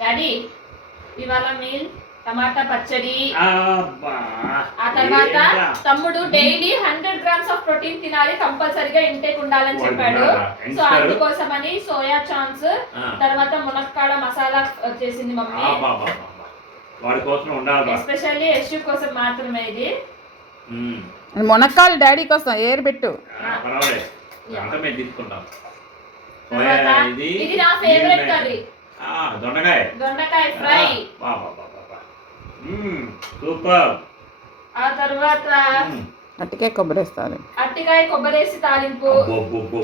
Daddy ఇవాళ meal టమాటా పచ్చడి. అబ్బా, ఆ తర్వాత ఏంటా? తమ్ముడు డైలీ 100 grams ఆఫ్ ప్రోటీన్ తినాలి, కంపల్సరిగా ఇంటేక్ ఉండాలని చెప్పాడు. సో అందుకోసమని సోయా చాన్స్, తర్వాత మునక్కాడ మసాలా చేసింది మమ్మీ. వాడి కోసం ఉండాలి, ఎస్పెషల్లీ యశు కోసం మాత్రమే ఇది. మునక్కాయలు డాడీ కోసం ఏరు పెట్టు. పర్వాలేదు, అంతా మేము తీసుకుంటాం. ఇది నా ఫేవరెట్ కర్రీ, దొండకాయ ఫ్రై. సూపర్. ఆ తర్వాత అట్టికాయ కొబ్బరేస్తారు. అట్టికాయ కొబ్బరేసి తాలింపు.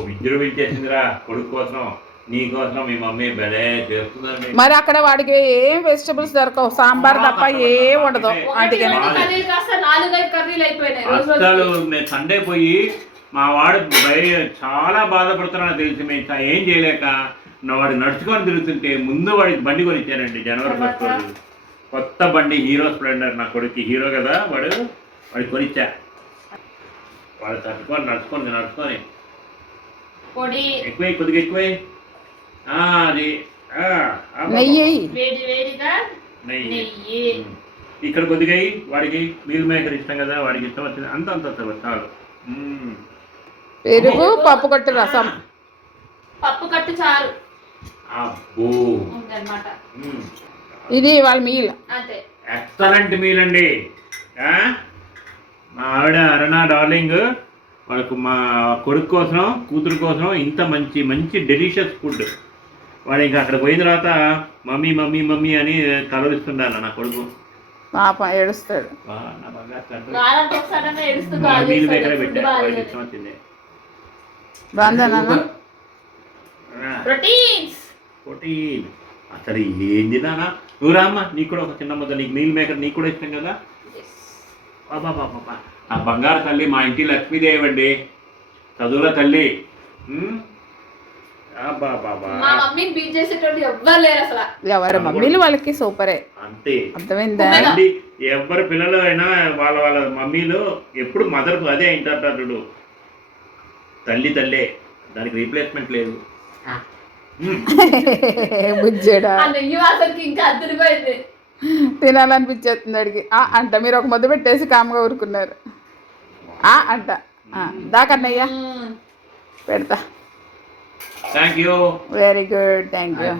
విజృంభించేసిందిరా కొడుకు కోసం, నీ కోసం మీ మమ్మీ బెడే చేస్తుందండి. మరి అక్కడ వాడికి ఏం వెజిటబుల్స్ దొరకవు, సాంబార్ తప్ప ఏం ఉండదు. అట్టికాయ అసలు మేము సండే పోయి మా వాడు చాలా బాధపడుతున్నాను తెలిసి, మేము ఏం చేయలేక వాడు నడుచుకొని తిరుగుతుంటే ముందు వాడికి బండి కొనిచ్చానండి. జనవరి 1 రోజు కొత్త బండి, హీరో స్ప్లెండర్. నా కొడుకు హీరో కదా, వాడికి కొనిచ్చా. వాడు నడుచుకొని ఎక్కువ కొద్దిగా ఎక్కువ అది నెయ్యి ఇక్కడ కొద్దిగా వాడికి మీల్ మేకర్ ఇష్టం కదా, వాడికి ఇష్టం వచ్చింది అంత చాలు. పెరుగు, పప్పు కట్టు రసం, పప్పు కట్టు చారు. ఇది వాళ్ళ మీల్. ఎక్సలెంట్ మీల్ అండి. మా ఆవిడ అరుణ డార్లింగ్ వాళ్ళకు మా కొడుకు కోసం, కూతురు కోసం ఇంత మంచి డెలిషియస్ ఫుడ్. వాడు ఇంకా అక్కడ పోయిన తర్వాత మమ్మీ మమ్మీ మమ్మీ అని కలవరిస్తుండాలి నా కొడుకు. పాప ఏడుస్తాడు. మీల్ మేకరే పెట్టా, వాడికి ఇష్టం వచ్చింది. ప్రోటీన్ అసలు ఏం తిన్నానా. నువ్వు రామ్మా, నీకు కూడా ఒక చిన్న ముద్ద. నీకు మీల్ మేకర్ నీకు కూడా ఇష్టం కదా. ఆ బంగారు తల్లి మా ఇంటి లక్ష్మీదేవి అండి, చదువుల తల్లి. ఎవరి మమ్మీలు వాళ్ళకి సూపరే, అంతే. అర్థమైందా? ఎవరి పిల్లలు అయినా వాళ్ళ మమ్మీలు ఎప్పుడు మదర్ అదే ఇంటారు. తల్లే, దానికి రీప్లేస్మెంట్ లేదు. తినాలనిపించేస్తుంది అడిగి అంట. మీరు ఒక ముద్ద పెట్టేసి కామ్గా ఊరుకున్నారు అంట. దాకన్నయ్యా పెడతా. Thank you, very good, thank you.